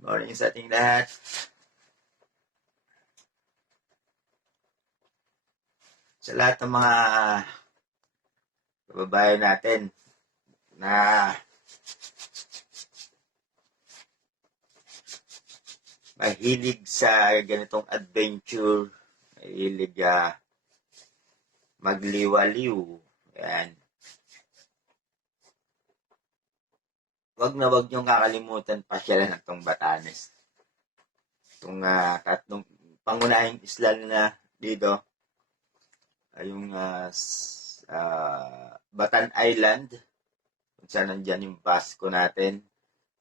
Morning sa ating lahat. Sa lahat ng mga kababayan natin na mahilig sa ganitong adventure, mahilig magliwaliw. Ayan. Wag na wag niyong kakalimutan pasyalan ng itong Batanes. Itong tatlong pangunahing isla na dito ay yung Batan Island, kung saan nandyan yung Basco natin,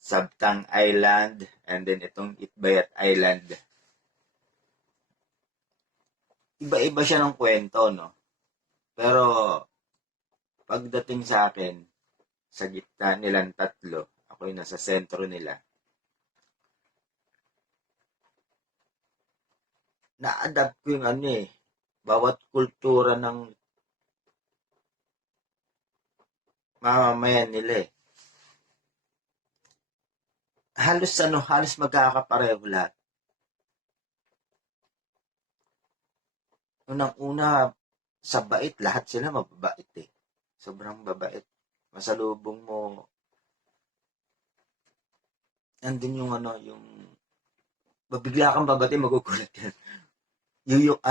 Sabtang Island, and then itong Itbayat Island. Iba-iba siya ng kwento, no? Pero pagdating sa akin, sa gitna nilang tatlo, ako yung nasa sentro nila, na-adapt ko yung bawat kultura ng mamamayan nila eh. Halos magkakapareho lahat. Unang-una, sa bait, lahat sila mababait eh. Sobrang babait. Masalubong mo, nandun yung yung mabigla kang babati, magugulat yan. Yung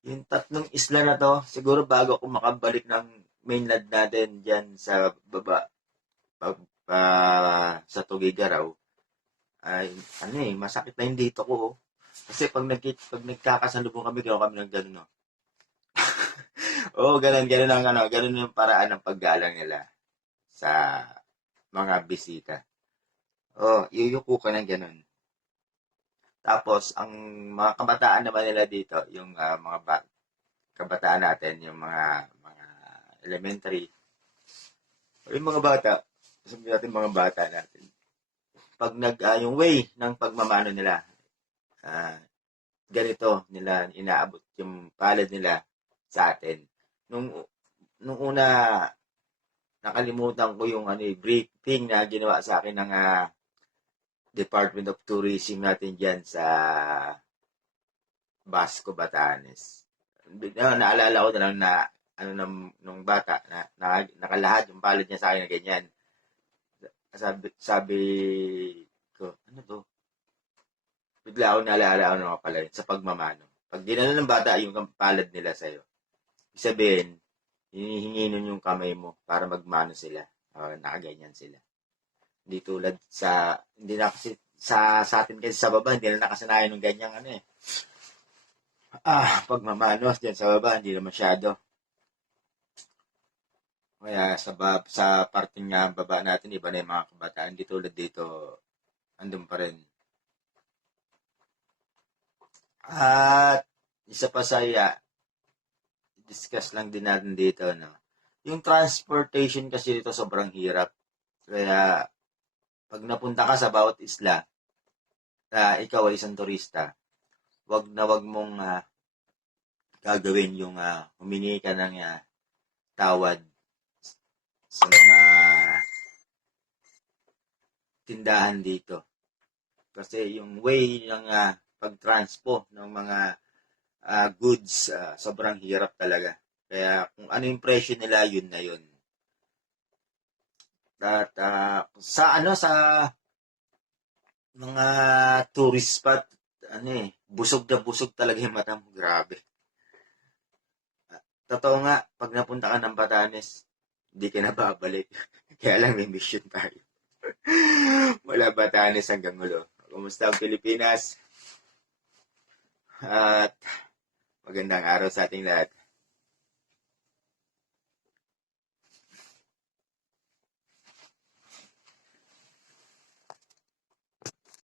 yung tatlong isla na to, siguro bago ako makabalik ng mainland natin dyan sa baba, sa Tugigaraw, ay masakit na yung dito ko. Kasi pag nagkakasalubong kami, gano'n kami ng gano'n, no? Oo, ganun yung paraan ng paggalang nila sa mga bisita. Yuyuko ka ng ganun. Tapos, ang mga kabataan naman nila dito, yung mga kabataan natin, yung mga elementary, yung mga bata, sabihin natin mga bata natin, pag yung way ng pagmamano nila, ganito nila inaabot yung palad nila sa atin. Nung una, nakalimutan ko yung briefing na ginawa sa akin ng Department of Tourism natin dyan sa Basco, Batanes. Naalala ko na lang na nung bata na nakalahad yung palad niya sa akin na ganyan. Sabi ko, ano to? Bigla ako naalala naman pala sa pagmamano. Pag ginano ng bata yung palad nila sa'yo, sabihin, hinihingi nun yung kamay mo para magmano sila. Nakaganyan sila. Hindi tulad hindi na kasi sa atin kasi sa baba, hindi na nakasanayan ng ganyang pagmamano dyan sa baba, hindi na masyado. Kaya sa parting baba natin, iba na yung mga kabataan. Hindi tulad dito, andun pa rin. At isa pa discuss lang din natin dito, no? Yung transportation kasi dito sobrang hirap. Kaya, pag napunta ka sa bawat isla, ikaw ay isang turista, wag mong gagawin yung humingi ka ng tawad sa mga tindahan dito. Kasi yung way ng pag-transpo ng mga goods, sobrang hirap talaga. Kaya kung ano yung presyo nila, yun na yun. At sa mga tourist spot, busog na busog talaga yung mata mo. Grabe. Totoo nga, pag napunta ka ng Batanes, hindi ka na babalik. Kaya lang may mission tayo. Mula Batanes hanggang Ulo. Kumusta ang Pilipinas? At magandang araw sa ating lahat.